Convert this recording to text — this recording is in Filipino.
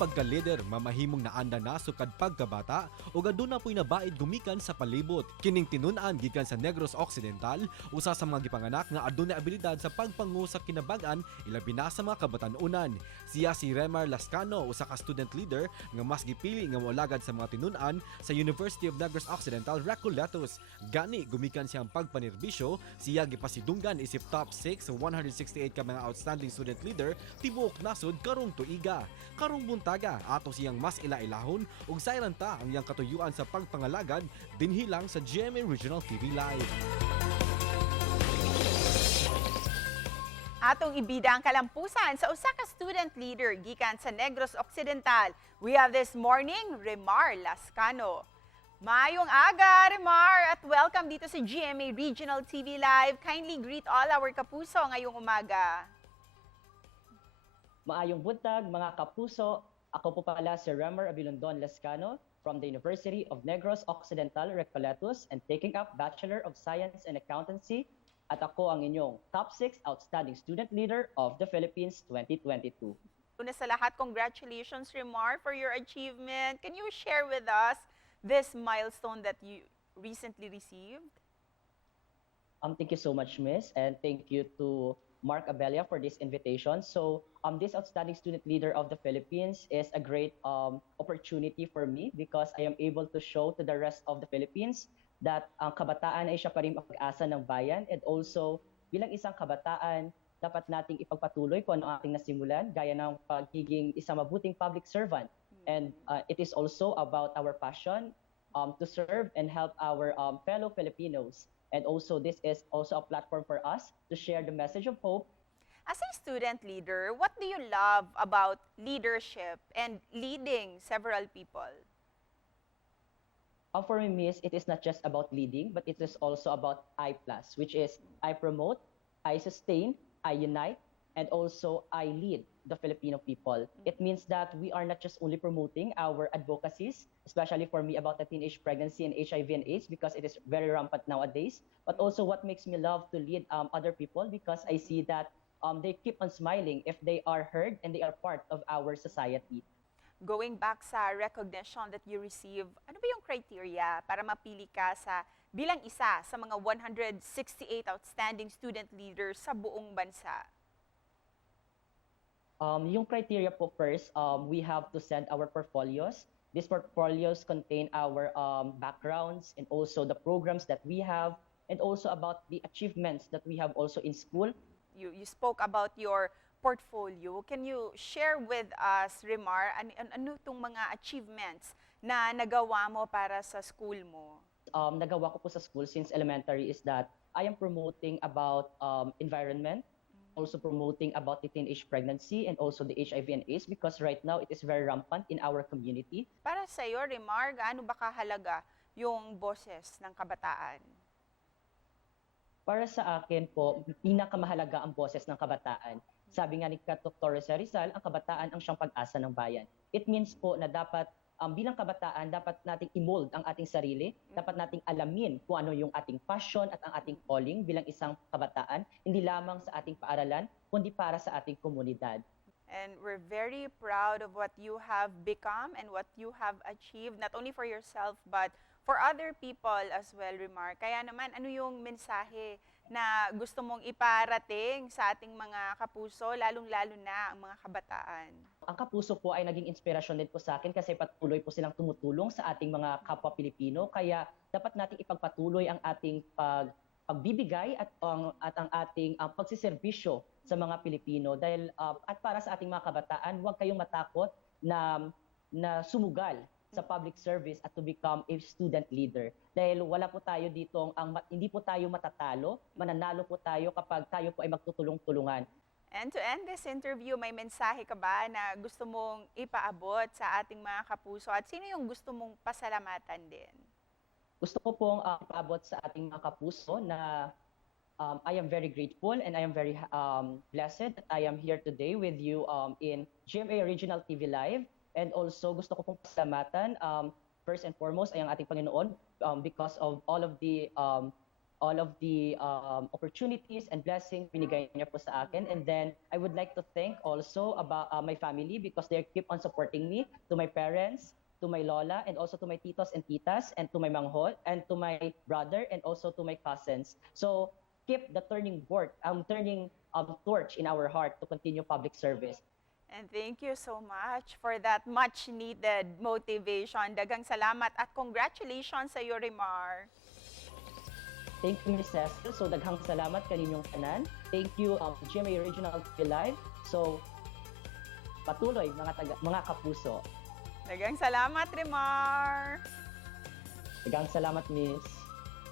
pagka-leader mamahimong naanda na sukad pagkabata ug aduna po'y nabaid gumikan sa palibot. Kining tinun-an gikan sa Negros Occidental, usa sa mga gipanganak nga adunay abilidad sa pagpangu sa kinabag-an ilabi na sa mga kabatan-unan. Siya si Remar Lascano, usa ka student leader nga mas gipili nga moalagad sa mga tinun-an sa University of Negros Occidental Recoletos. Gani gumikan siyang pagpanerbisyo, siya gipasidunggan isip top 6 sa 168 ka mga outstanding student leader tibuok nasod karong tuiga. Karong buntaga ato siyang mas ilailahon ug sayran ta ang iyang katuyuan sa pagpangalagad dinhi lang sa GMA Regional TV Live. Atong ibida ang kalampusan sa usa ka student leader gikan sa Negros Occidental. We have this morning Remar Lascano. Mayong aga, Remar, at welcome dito sa GMA Regional TV Live. Kindly greet all our kapuso ngayong umaga. Maayong buntag mga kapuso, ako po pala si Remar Abilondon Lascano from the University of Negros Occidental Recoletos and taking up Bachelor of Science and Accountancy at ako ang inyong top 6 outstanding student leader of the Philippines 2022. Una sa lahat, congratulations Remar for your achievement. Can you share with us this milestone that you recently received? Thank you so much, Miss, and thank you to Mark Abella for this invitation. So, this outstanding student leader of the Philippines is a great opportunity for me because I am able to show to the rest of the Philippines that ang kabataan ay siya pa rin ang pag-asa ng bayan, and also bilang isang kabataan, dapat nating ipagpatuloy kung ano ang ating nasimulan gaya ng pagiging isang mabuting public servant. And it is also about our passion to serve and help our fellow Filipinos. And also this is also a platform for us to share the message of hope. As a student leader, what do you love about leadership and leading several people? For me, Miss, it is not just about leading, but it is also about I+, which is I promote, I sustain, I unite, and also I lead the Filipino people. It means that we are not just only promoting our advocacies, especially for me about the teenage pregnancy and HIV and AIDS, because it is very rampant nowadays, but also what makes me love to lead other people because I see that they keep on smiling if they are heard and they are part of our society. Going back sa recognition that you receive, ano ba yung criteria para mapili ka sa bilang isa sa mga 168 outstanding student leaders sa buong bansa? Yung criteria po first, we have to send our portfolios. These portfolios contain our backgrounds and also the programs that we have and also about the achievements that we have also in school. You spoke about your portfolio. Can you share with us, Remar, ano itong mga achievements na nagawa mo para sa school mo? Nagawa ko po sa school since elementary is that I am promoting about environment, also promoting about the teenage pregnancy and also the HIV and AIDS because right now it is very rampant in our community. Para sa iyo, Remar, gaano ba kahalaga yung boses ng kabataan? Para sa akin po, pinakamahalaga ang boses ng kabataan. Sabi nga ni Dr. Rizal, ang kabataan ang siyang pag-asa ng bayan. It means po na dapat bilang kabataan, dapat nating i-mold ang ating sarili, dapat nating alamin kung ano yung ating passion at ang ating calling bilang isang kabataan, hindi lamang sa ating paaralan, kundi para sa ating komunidad. And we're very proud of what you have become and what you have achieved, not only for yourself, but for other people as well, Remar. Kaya naman, ano yung mensahe na gusto mong iparating sa ating mga kapuso, lalong-lalo na ang mga kabataan? Ang kapuso po ay naging inspirasyon din po sa akin kasi patuloy po silang tumutulong sa ating mga kapwa Pilipino. Kaya dapat nating ipagpatuloy ang ating pagbibigay at ang ating pagsiservisyo sa mga Pilipino. Dahil at para sa ating mga kabataan, huwag kayong matakot na sumugal sa public service at to become a student leader. Dahil wala po tayo dito, hindi po tayo matatalo, mananalo po tayo kapag tayo po ay magtutulong-tulungan. And to end this interview, may mensahe ka ba na gusto mong ipaabot sa ating mga kapuso? At sino yung gusto mong pasalamatan din? Gusto ko pong ipaabot sa ating mga kapuso na I am very grateful and I am very blessed that I am here today with you in GMA Regional TV Live. And also gusto ko pong pasalamatan first and foremost ay ang ating Panginoon because of all of the all of the opportunities and blessings binigay niya po sa akin. And then I would like to thank also about my family because they keep on supporting me, to my parents, to my lola, and also to my titos and titas, and to my manghol, and to my brother, and also to my cousins. So keep the turning torch in our heart to continue public service. And thank you so much for that much needed motivation. Dagang salamat at congratulations sa iyo, Rimar. Thank you, Ms. Cecil. So, daghang salamat kaninyong tanan. Thank you, GMA Regional Live. So, patuloy, mga kapuso. Dagang salamat, Rimar. Daghang salamat, Miss.